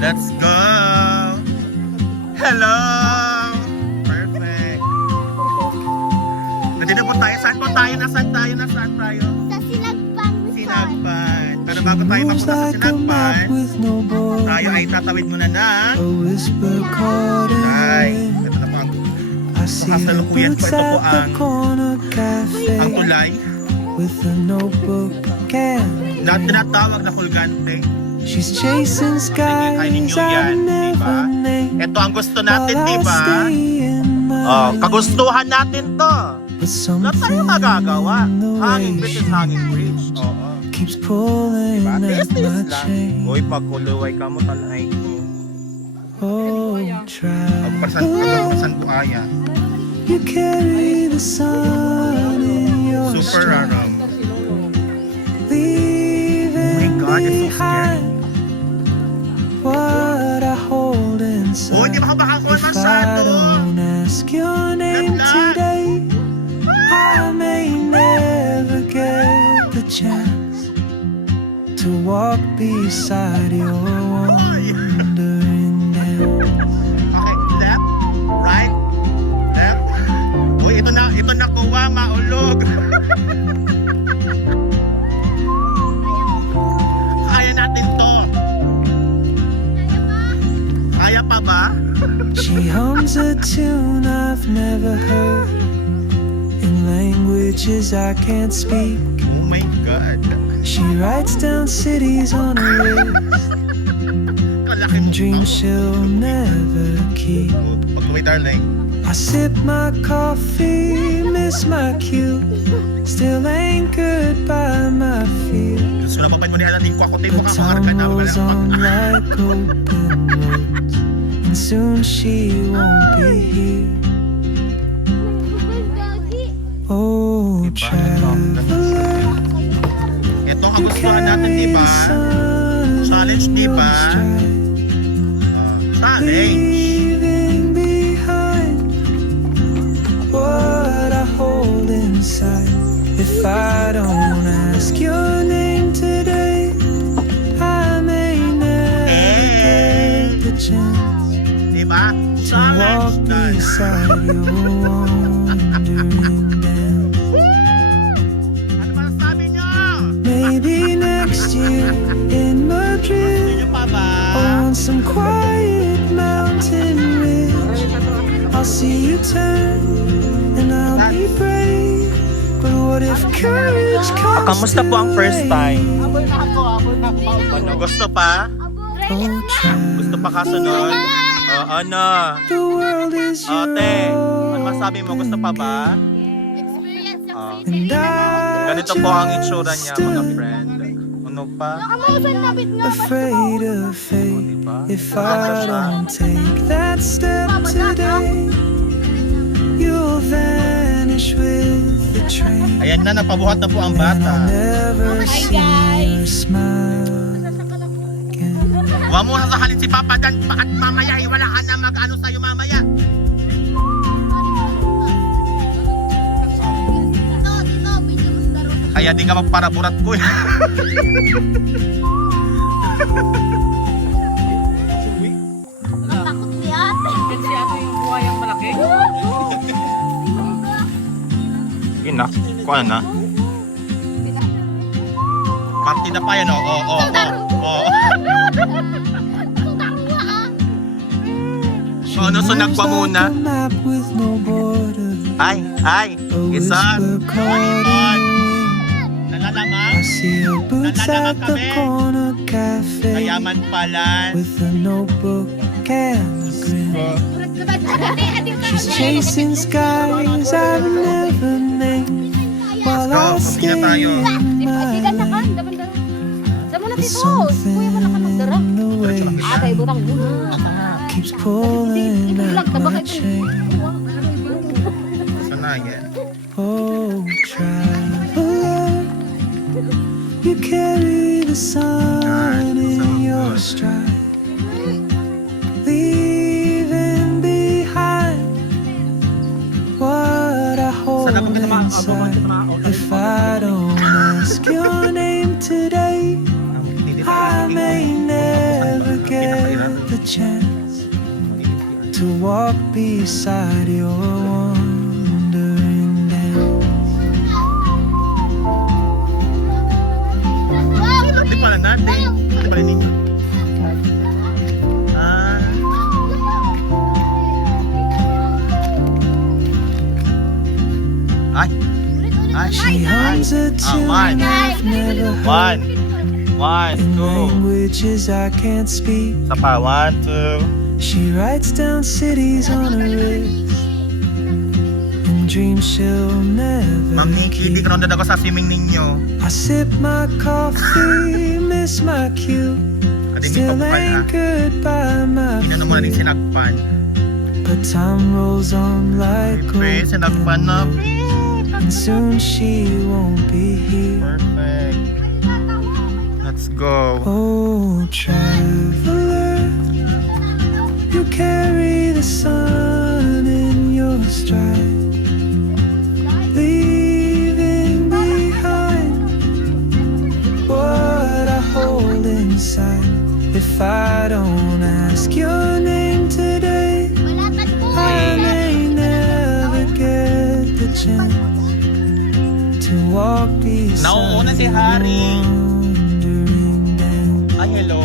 Let's go! Hello! Perfect! Nandito po tayo. Saan po tayo? Nasaan tayo? Nasaan tayo? Sa Sinagpan. Sinagpan. Pero bago tayo mapunta sa Sinagpan, tayo ay tatawid muna ng tulay. Ito na po ang kasalukuyan po. Ito po ang tulay. Na tinatawag na Colgante. She's chasing skies I've never named. Ito ang gusto natin, di ba? Oh, kagustuhan natin to. Wala tayo magagawa. Hanging bridge is hanging bridge. Oo. Keeps pulling Diba? at This my lang. chain. Uy, pagkuluway ka mo talay ko. Oh, Pagpasan po aya. you carry the sun in your Super stride, raram. leaving God, it's so behind what I hold inside. Oh, di ba ka makakuha If I masyado? don't ask your name Ganda. today, I may never get the chance to walk beside your wandering dance. Okay, left, right, left. Uy, ito na kuha, maulog. Kaya natin to. Kaya pa ba? She hums a tune I've never heard in languages I can't speak. Oh my God. She writes down cities on a list Kalaki and mo. dreams she'll never keep. Pag-uwi, darling. I sip my coffee, miss my cue, still anchored by my feet. Gusto na pa mo ni Aladdin ko ako tayo The makakarga na. tunnel's on like open roads, and soon she won't be here. Oh, traveler, Ito ang kagustuhan natin, di ba? Challenge, di ba? Challenge. leaving behind what I hold inside. If I don't ask your name today, I may never get the chance Di ba? to Challenge walk done. beside your wandering dance. Ano ba sabi nyo? Maybe next year in Madrid, Nyo pa ba? on some quiet mountain ridge, I'll see you turn and I'll be brave. But what if courage comes Kamusta po ang first time? Abol na ako. Ano, gusto pa? Oh, child, Gusto pa kasunod? O, ano? the world is Ate, ano yours, masabi mo? Gusto pa ba? Experience yung Ah. and I Ganito po ang itsura niya, mga friend. Ano pa? Nakamusan nabit nga. afraid of fate. Diba? If I don't take that step today, you'll vanish with the train. Ayan na, napabuhat na po ang And I'll bata. never Hi, see guys. your smile again. Huwag mo sasahalin si Papa Dan at mamaya, wala ka na mag-ano sa'yo mamaya. Dito, video mo sa laro. Kaya di ka magparaburat ko eh. Takot ni ate. Si ano yung buhayang malaki? Inak, kuha na. Partida pa yan, oo. Ano, sunag pa muna. Map with no border. Ay, isan. Honeypot. Nalalamang. I see your boots at the corner cafe Kayaman pala. with a notebook and a grin. She's chasing skies I've never named while I Let's go, stay tayo. in Pasigan na my ka. Sa muna There's dito. Kuya mo na ka magdara. something in the way Atay, butang bulo. keeps pulling at my chain. Sanayan. Oh, traveler, you carry the sun in your stride, leaving behind what I hold inside. If I don't ask your name today, I may never get chance to walk beside your wandering dance. Di pala natin. Di pala ninyo. Ah. Ay. Ay. She hums a tune one. I've never One. heard One, in two. languages I can't speak. Isa pa. One, two. She writes down cities on her wrist and dreams she'll never Ma'am Nikki, di keep. ka ako sa swimming ninyo. I sip my coffee, miss my cue, Kadimi still pa bukal ha. anchored by my Inano mo na din feet. sinagpan. But time rolls on like Pre, sinagpan na. open road, and soon she won't be here. Perfect. Let's go. Oh, traveler, you carry the sun in your stride, leaving behind what I hold inside. If I don't ask your name today, I may never get the chance to walk beside Nauuna si Harry. wandering dance. Ay, hello.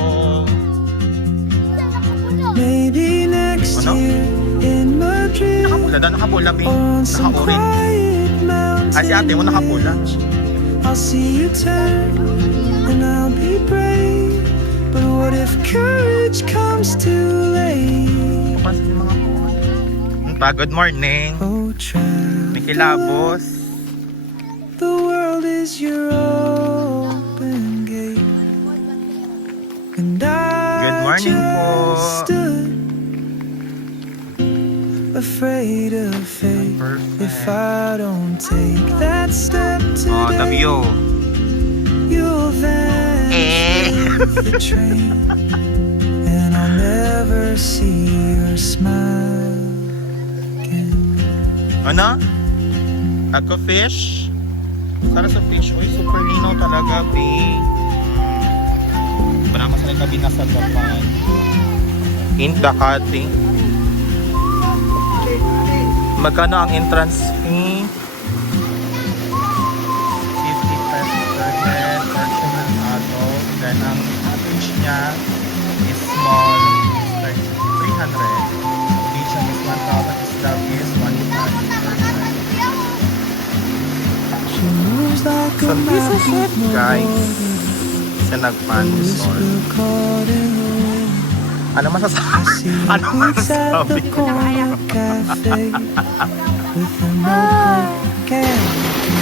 Maybe next Ano? year in Madrid Nakapula daw, nakapula, Ping. or on some Naka-orange. quiet mountain. Ay, si ate mo nakapula. I'll see you turn and I'll be brave. But what if courage comes too late? Papansin yung mga po. Good morning. Oh, traveler, May kilabos. the world is your open gate, and I Good morning po. just stood afraid of fate. If Perfect. I don't take that step Oh, the today, view. you'll vanish with the train, and I'll never see your smile again. Ano? Ako fish? Para sa fish, uy, super lino talaga, Ping. Parang mas nagkabi na sa Japan. In the cutting. Magkano ang entrance fee? 50 pesos per head for children and adult. Then ang average niya is small, like 300. Beach is 1,000, is the is 1,500. She moves like a Some piece of map with shit, no guys. borders. Sinagpan resort. Whisper caught in the wind. Ano I masasabi? see Ano boots at the masasabi? corner cafe with a notebook and a pen.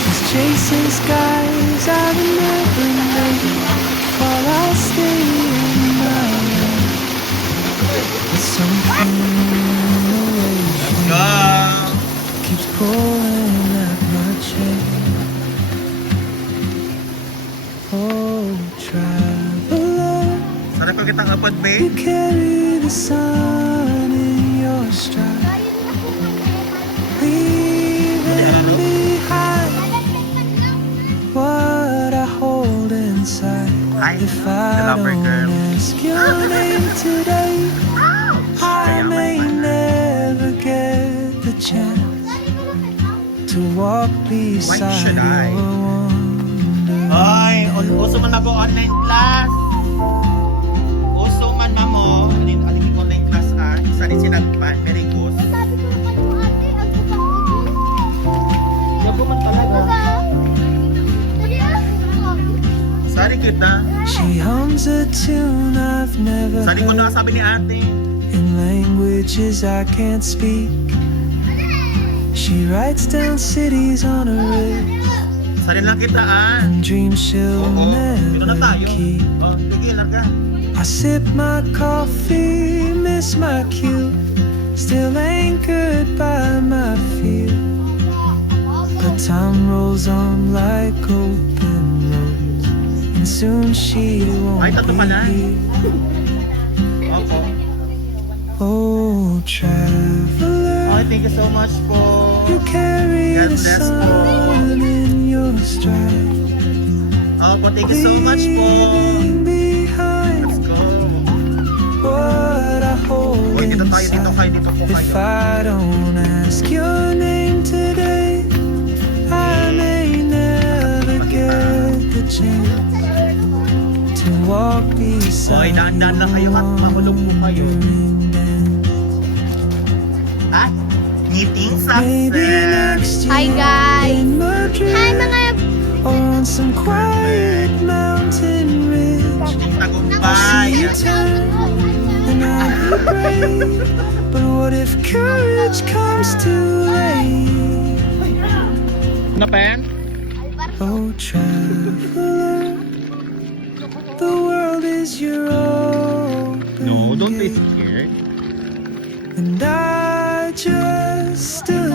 She's chasing skies I've never made while I stay in my lane. But something away from me Go! keeps pulling at my chain. Oh, traveler, Sarap ko kitang apad, you babe. carry the sun in your stride, leaving behind what I hold inside. Ay, If I lover girl. don't ask your name today, I may never get the chance to walk beside should I? your wandering Ay, dance. uso man ako online class. Uso man, mamo. Alin online class ah. Isa rin sinagpan. Very good. Yago man talaga. Sari kita. She hums a tune I've never Sari ko na heard sabi ni ate. in languages I can't speak. She writes down cities on her wrist Sari lang kita ah. and dreams she'll Oo. Dito na never tayo. keep. Oh, sige, larga. I sip my coffee, miss my cue, still anchored by my fear. But time rolls on like open roads, and soon she Ay, won't tato be pala. here. Opo. Oh, traveler, Okay, thank you so much po. you carry God the bless po. sun in your stride, Opo, thank you so much po. leaving behind Let's go. na tayo dito, kayo dito po If kayo. I don't ask your name today, I may never get the chance to walk beside Okay, daan-daan lang kayo at mahulog po kayo. Ah, meeting Maybe success! next Hi, year guys. in Madrid, Hi, mga... or on some quiet mountain ridge, Meeting I'll see tagumpay! you turn and I'll be brave. But what if courage comes too late? Na, Pen? Oh, traveler, the world is your open No, don't be gate, scared. and I just stood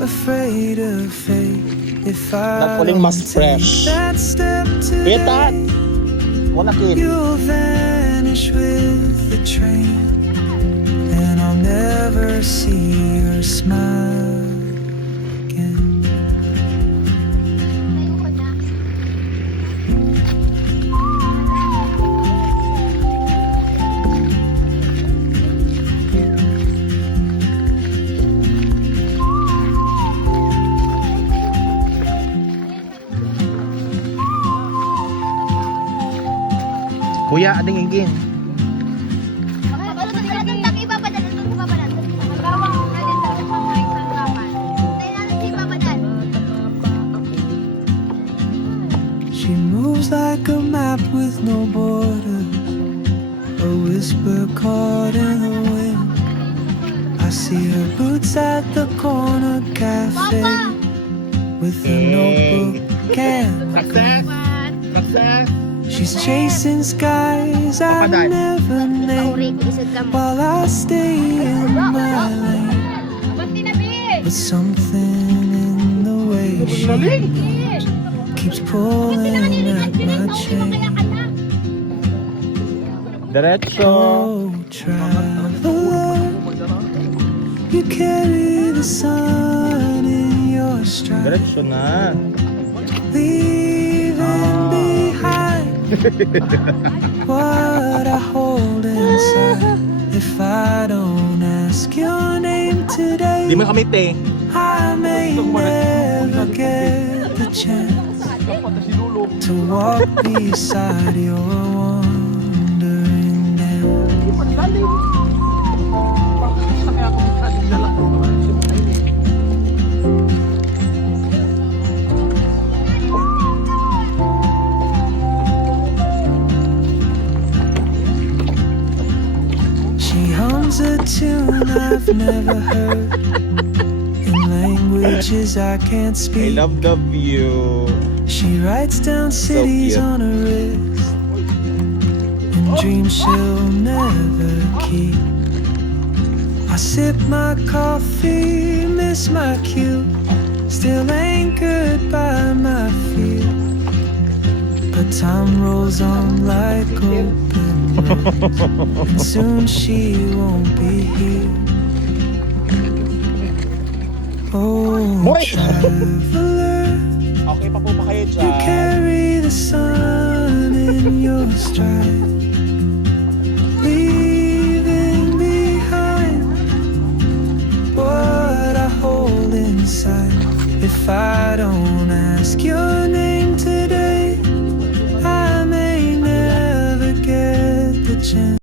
afraid of fate. If I Nagpuling mas don't take fresh. that step Kuya Tat! today, Wala kid. you'll vanish with the train, and I'll never see your smile again. Kuya, ading igin. She moves like a map with no borders, a whisper caught in the wind. I see her boots at the corner cafe with a notebook and Success! Success! she's chasing skies I never named while I stay in my lane. But something in the way she keeps pulling at my chain. Diretso! Oh, traveler, you carry the sun in your stride, Diretso na. leaving behind what I hold inside. If I don't ask your name today, Di mo kami te. I may never get the chance to walk beside your wandering dance. She hums a tune I've never heard in languages I can't I speak. love the view. She writes down cities cute. on her wrist and dreams she'll never keep. I sip my coffee, miss my cue, still anchored by my fear. But time rolls on like open roads, and soon she won't be here. Oh, Boy! traveler, Okay pa po ba kayo you dyan? carry the sun in your stride, leaving behind what I hold inside. If I don't ask your name today, I may never get the chance.